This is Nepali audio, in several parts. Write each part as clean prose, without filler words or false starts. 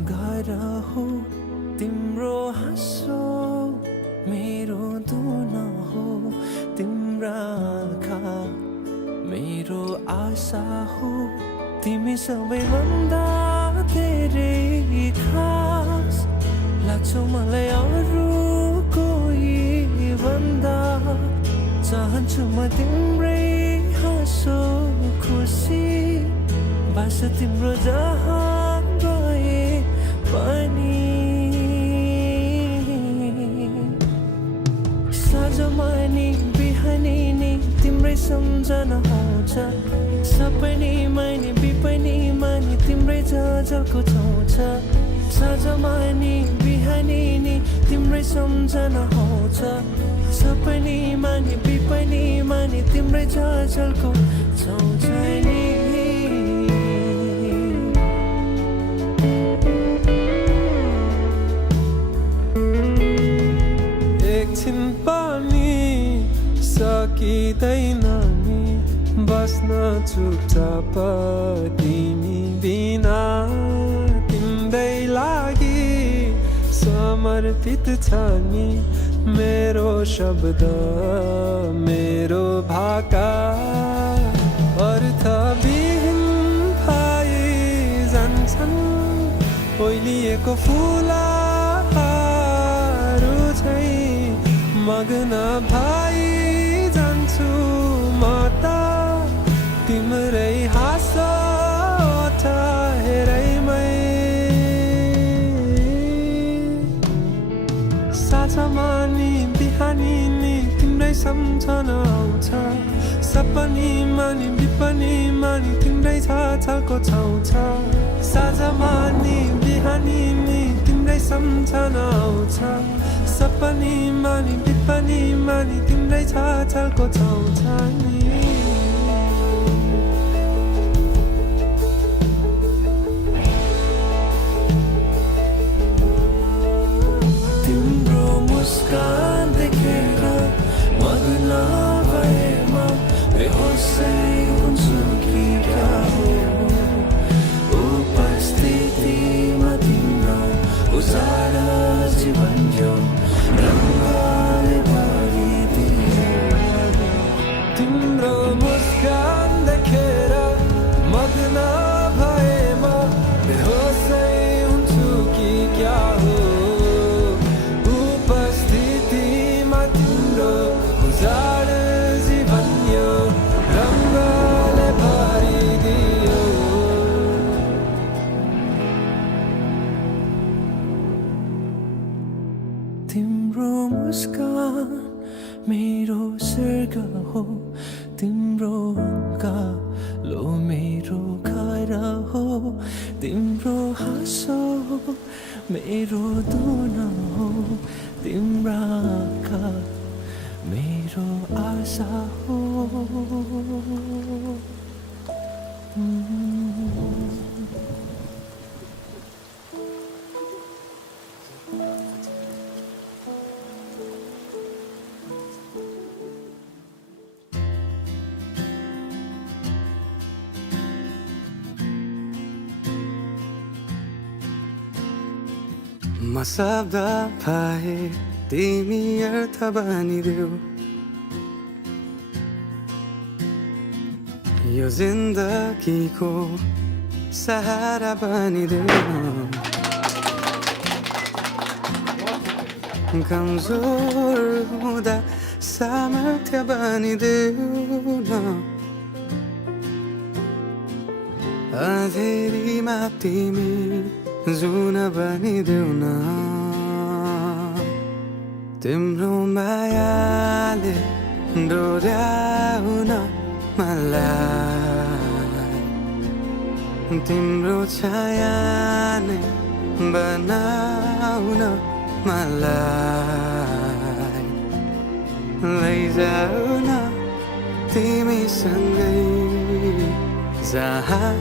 घर हो तिम्रो हाँसो मेरो दुन हो तिम्रा आँखा मेरो आशा हो तिमी सबैभन्दा धेरै खास लाग्छौ मलाई अरू कोही भन्दा चाहन्छु म तिम्रै हाँसो खुसी बास तिम्रो जहाँ गए पनि साँझमा नि बिहानी नि तिम्रै सम्झना आउँछ सपनीमा नि बिपनीमा नि तिम्रै झलको छाउँछ साँझमा नि बिहानी नि तिम्रै सम्झना आउँछ सपनीमा नि बिपनीमा नि तिम्रै झलको छाउँछ नि एकछिन पनि सकिँदैन नि बस्न चुपचाप तिमी बिना तिम्रै लागि समर्पित छ नि मेरो शब्द मेरो भाका अर्थविहीन भई जान्छन् ओइलिएको फुलहरू झै मग्न भई जान्छु म त तिम्रै हाँसो हेरैमै साँझमा नि बिहानी नि तिम्रै सम्झना आउँछ सपनीमा नि बिपनीमा नि तिम्रै झलको छाउँछ साँझमा नि बिहानी नि तिम्रै सम्झना आउँछ सपनीमा नि बिपनीमा नि तिम्रै झलको छाउँछ नि तिम्रो मुस्कान देखेर मग्न भएमा बेहोसै हुन्छु कि क्या हो उपस्थितिमा तिम्रो उजाला जीवन यो रङ्गले भरिदियो तिम्रो मुस्कान देखेर मग्न भएमा बेहोसै हुन्छु कि क्या हो उपस्थितिमा तिम्रो उजाड जीवन यो रङ्गले भरिदियो तिम्रो मुस्कान मेरो स्वर्ग हो तिम्रो उकालो मेरो घर हो तिम्रो हाँसो मेरो दुन हो तिम्रा आँखा मेरो आशा हो म शब्द पाए तिमी अर्थ बनिदेऊ यो जिन्दगीको सहारा बनिदेऊ कमजोर हुँदा सामर्थ्य बनिदेऊ न अँधेरीमा तिमी जुन बनिदेऊ न तिम्रो मायाले डोर्याउन मलाई तिम्रो छाया नै बनाउन मलाई लैजाऊ न तिमीसँगै जहाँ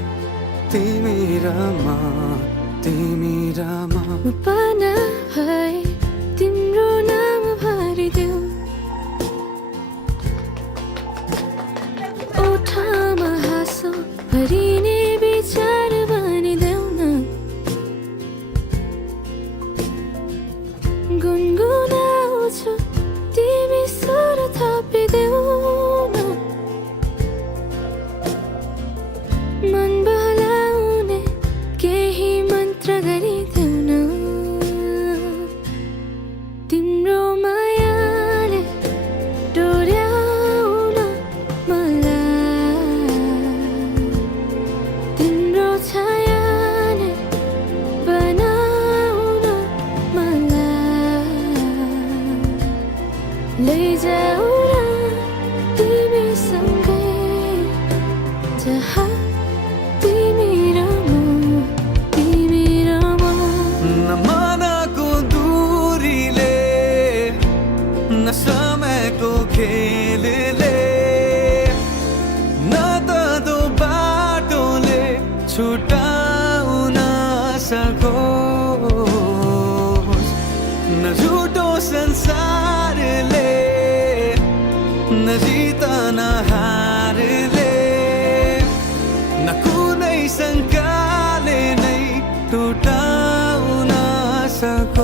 तिमी र म पाना है तिम्रो नाम भरिदेऊ ओठमा हाँसो भरिने विचार बनिदेऊ न सकोस् न झुटो संसारले न जित न हारले न कुनै शङ्काले नै टुटाउन सकोस्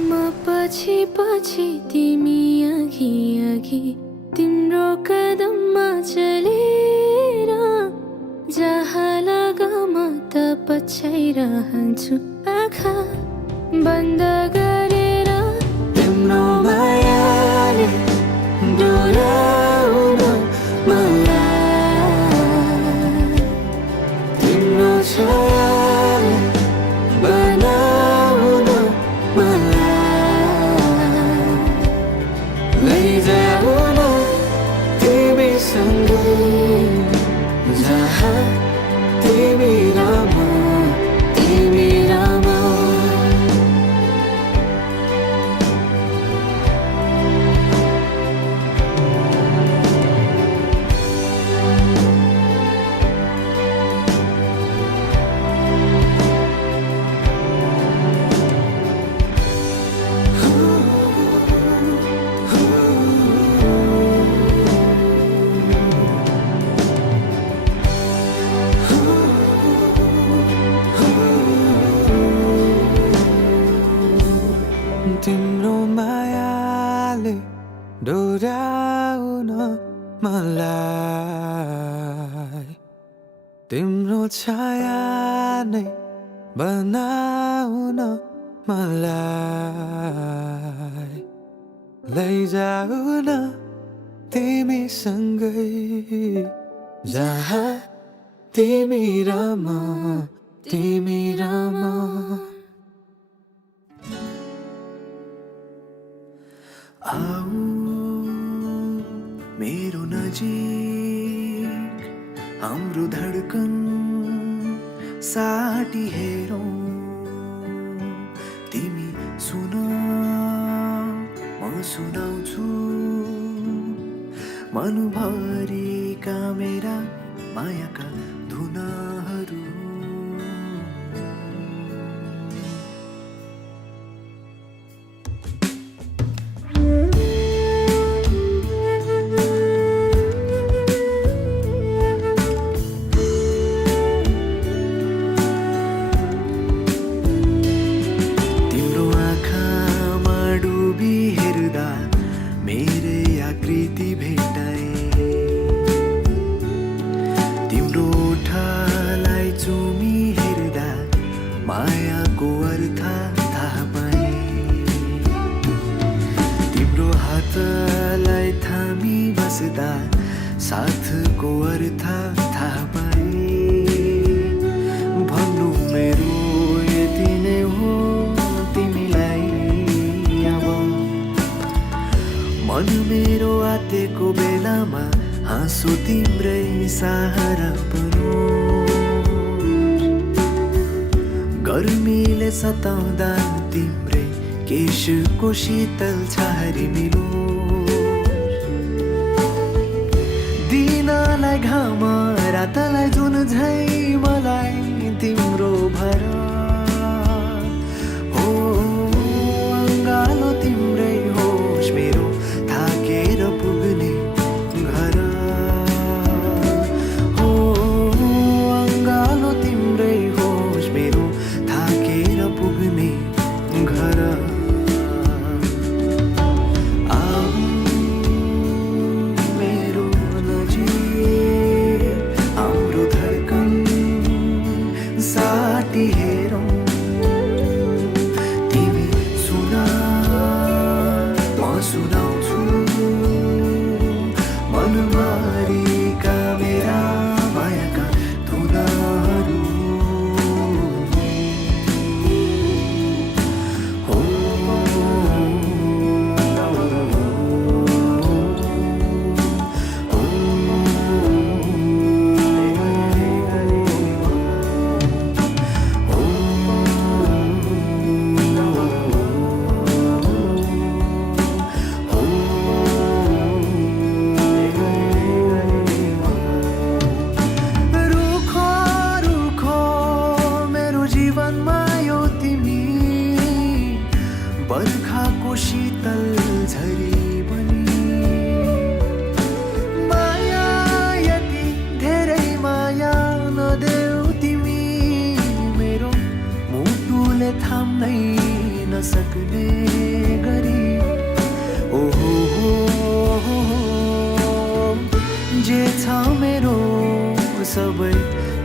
म पछि पछि तिमी अघि अघि तिम्रो कदममा चलेर जहाँ लग म त पछ्याइरहन्छु आँखा बन्द गरेर तिम्रो मायाले डोराउन मलाई तिम्रो छायाले बनाउन मलाई लैजाऊ न तिमीसँगै जहाँ तिमी र म तिमी र म तिम्रो मायाले डोराउन मलाई तिम्रो छाया नै बनाउन मलाई लैजाऊ न तिमीसँगै जहाँ तिमी र म तिमी र म आऊ मेरो नजिक हाम्रो धडकन साटी हेरौँ तिमी सुन म सुनाउँछु मनभरिका मेरा मायाका धुनाहरू आकृति भेटाए तिम्रो ओठलाई चुमी हेर्दा मायाको अर्थ थाहा पाए तिम्रो हातलाई थामी बस्दा साथको अर्थ थाहा पाए भन्नु मेरो यति नै हो तिमीलाई अब मन मेरो आतेको बेलामा हाँसो तिम्रै सहारा बनोस् गर्मीले सताउँदा तिम्रै केशको शीतल छहारी मिलोस् दिनलाई घाम रातलाई जुन झै मलाई तिम्रो भर हो अङ्गालो तिम्रै होस् मेरो थाकेर पुग्ने घर हो अङ्गालो तिम्रै होस् मेरो थाकेर पुग्ने घर आऊ मेरो नजिक हाम्रो धडकन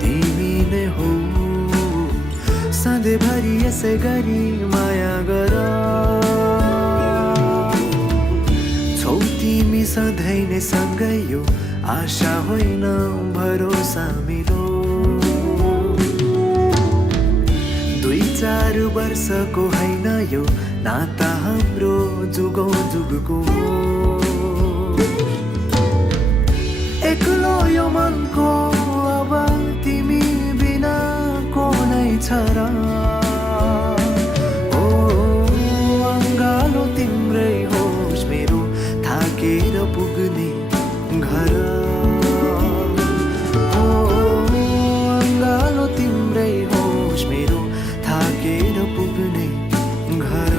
तिमी नै हो सधैँभरि यसै गरी माया गर छौ तिमी सधैँ नै सँगै यो आशा होइन भरोसा मेरो 2-4 वर्षको होइन यो नाता हाम्रो जुगौँ जुगको एक्लो यो मनको अब तिमी बिना को नै छ र ओ अङ्गालो तिम्रै होस् मेरो थाकेर पुग्ने घर ओ अङ्गालो तिम्रै होस् मेरो थाकेर पुग्ने घर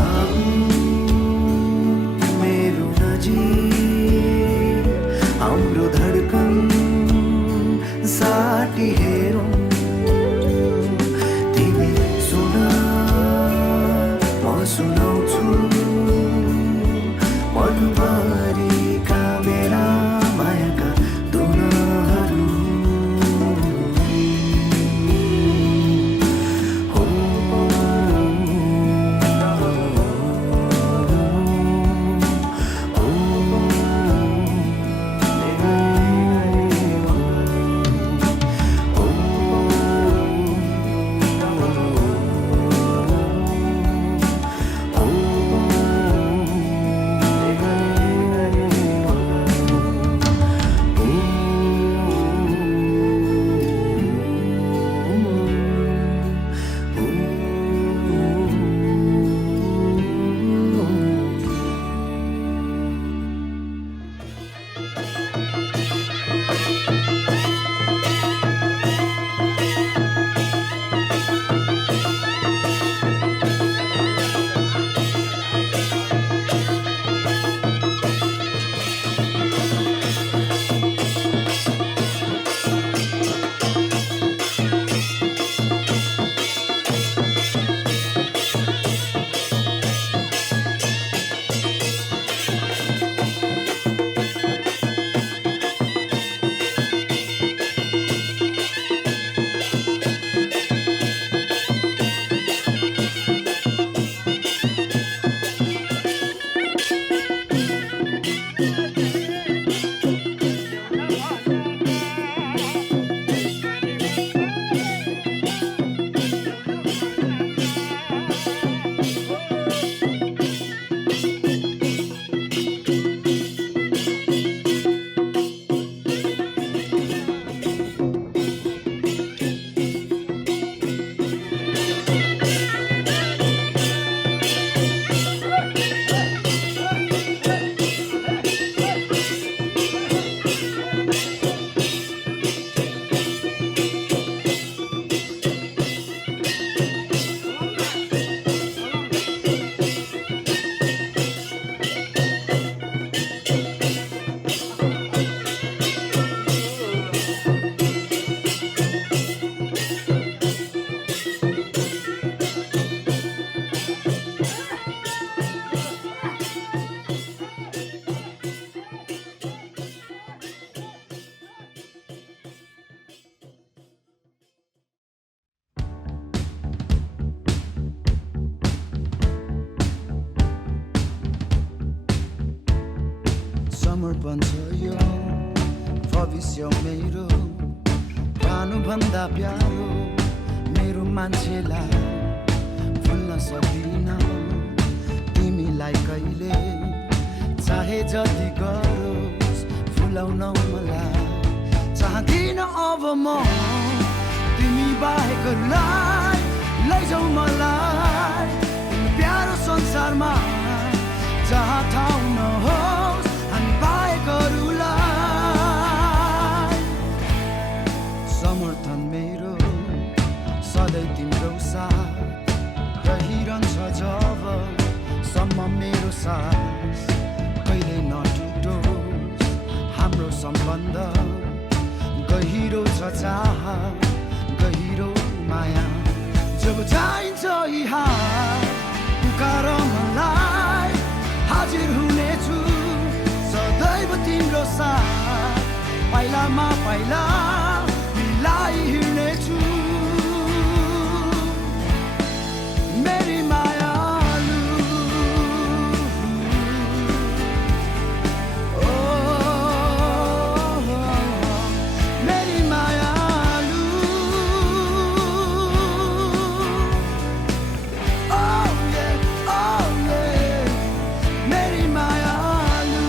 आऊ मेरो नजिक हाम्रो धडकन साटी हेरौँ तिमी सुन म सुनाउँछु मनभरिका मेरा मायाका धुनहरू हो समर्पण छ यो भविष्य मेरो भानुभन्दा प्यारो मेरो मान्छेलाई भुल्न सक्दिन तिमीलाई कहिले चाहे जति गरोस् भुलाउन मलाई चाहदिन अब म तिमी बाहेकलाई लैजाऊ मलाई तिमी प्यारो संसारमा जहाँ ठाउँ नहोस् हामी बाहेकहरूलाई समर्थन मेरो सधैँ तिम्रो साथ रहिरहन्छ जबसम्म मेरो सास कहिले नटुटोस् हाम्रो सम्बन्ध गहिरो छ चाह गहिरो माया जब चाहिन्छ यहाँ पुकार मलाई हाजिर हुनेछु सदैव तिम्रो साथ पाइलामा पाइला मिलाई हिँड्नेछु मेरी मायालु ओ मेरी मायालु oh yeah मेरी मायालु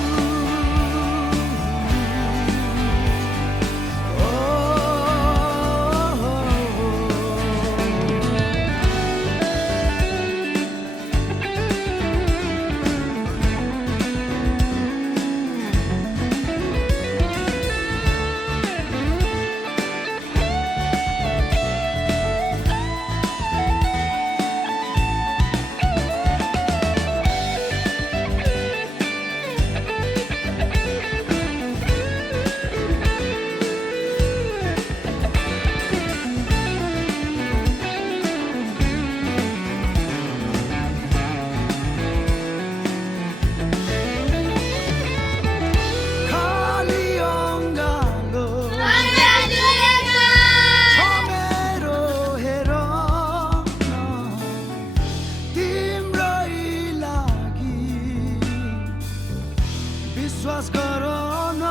विश्वास गर न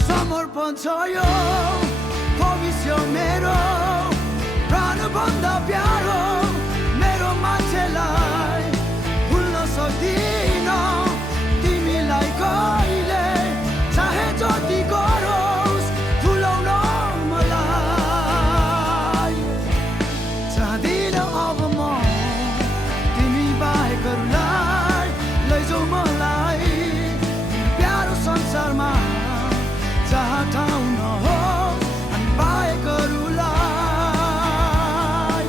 समर्पण छ यो भविष्य मेरो प्राणभन्दा प्यारो मेरो मान्छेलाई भुल्न सक्दिन तिमीलाई कहिले चाहे जति गरोस् भुलाउन मलाई चाहदिन अब म तिमी बाहेकहरूलाई लैजाऊ मलाई संसारमा जहाँ ठाउँ नहोस् अनि बाहेकहरूलाई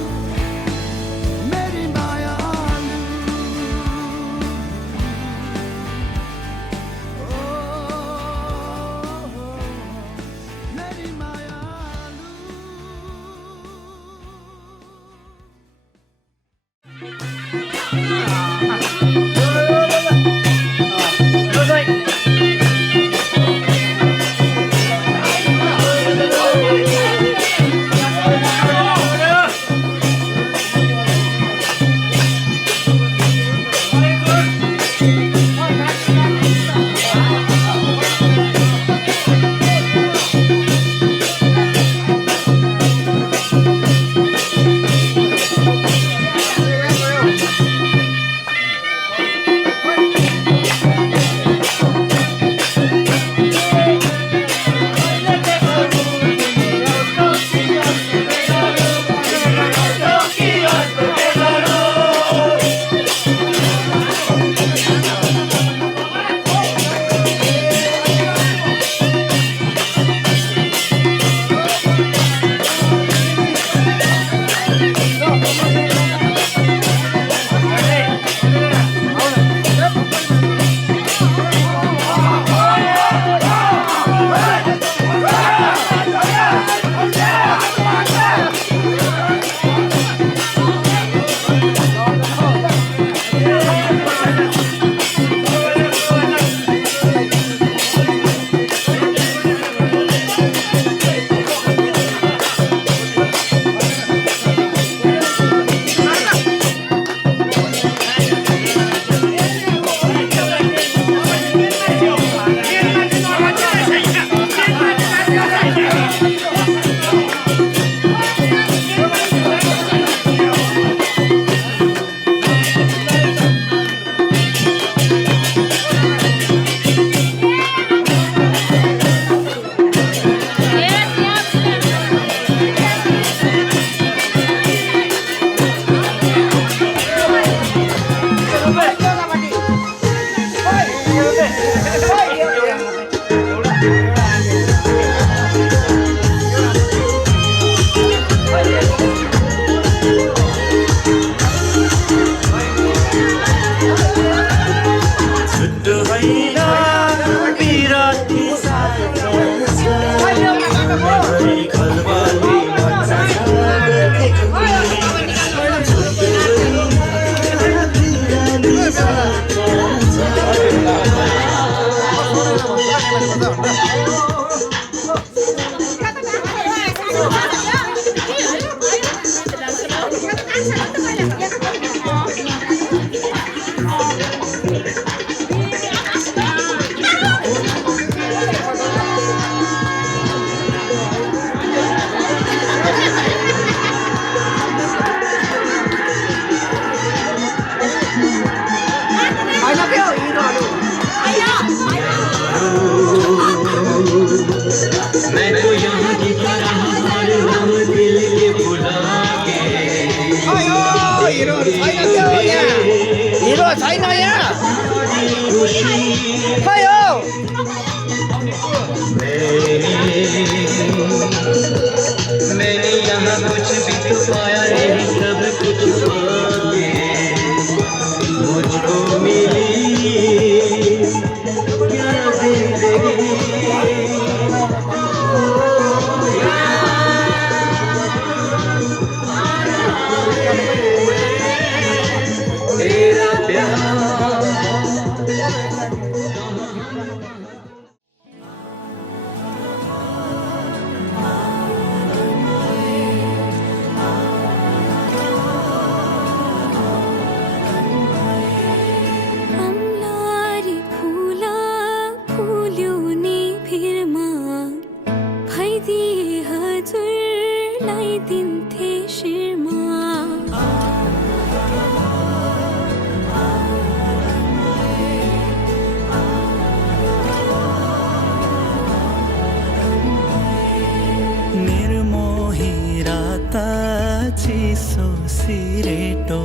चिसो सिरेटो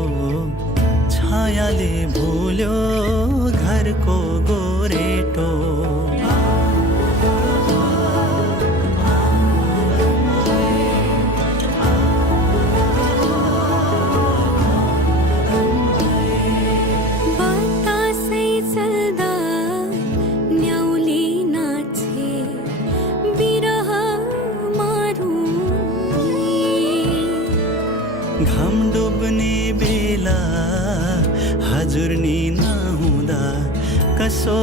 छायाले भुल्यो घरको गोरेटो बतासै चल्दा न्याउली नाचे बिरह घाम डुब्ने बेला हजुर नि नहुँदा कसो